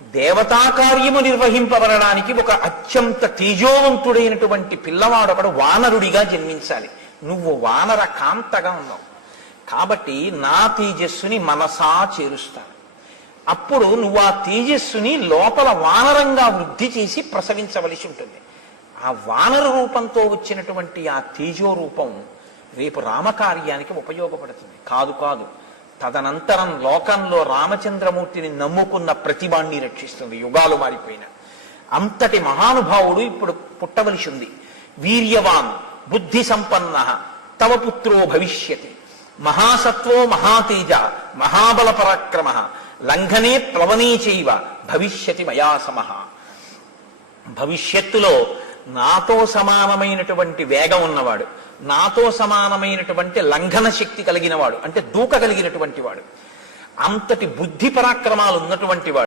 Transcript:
దేవతా కార్యము నిర్వహింపబడడానికి ఒక అత్యంత తేజోవంతుడైనటువంటి పిల్లవాడు ఒకడు వానరుడిగా జన్మించాలి. నువ్వు వానర కాంతగా ఉన్నావు కాబట్టి నా తేజస్సుని మనసా చేరుస్తాను. అప్పుడు నువ్వు ఆ తేజస్సుని లోపల వానరంగా వృద్ధి చేసి ప్రసవించవలసి ఉంటుంది. ఆ వానర రూపంతో వచ్చినటువంటి ఆ తేజో రూపం రేపు రామకార్యానికి ఉపయోగపడుతుంది. కాదు కాదు, తదనంతరం లోకంలో రామచంద్రమూర్తిని నమ్ముకున్న ప్రతిభాన్ని రక్షిస్తుంది. యుగాలు మారిపోయిన అంతటి మహానుభావుడు ఇప్పుడు పుట్టవలసి ఉంది. వీర్యవాన్ బుద్ధి సంపన్న తవ పుత్రో భవిష్యతి, మహాసత్వో మహాతేజ మహాబల పరాక్రమ, లంఘనే ప్లవనే చైవ భవిష్యతి మయా సమః. భవిష్యత్తులో నాతో సమానమైనటువంటి వేగం ఉన్నవాడు, నాతో సమానమైనటువంటి లంఘన శక్తి కలిగిన వాడు, అంటే దూకగలిగినటువంటి వాడు, అంతటి బుద్ధి పరాక్రమాలు ఉన్నటువంటి వాడు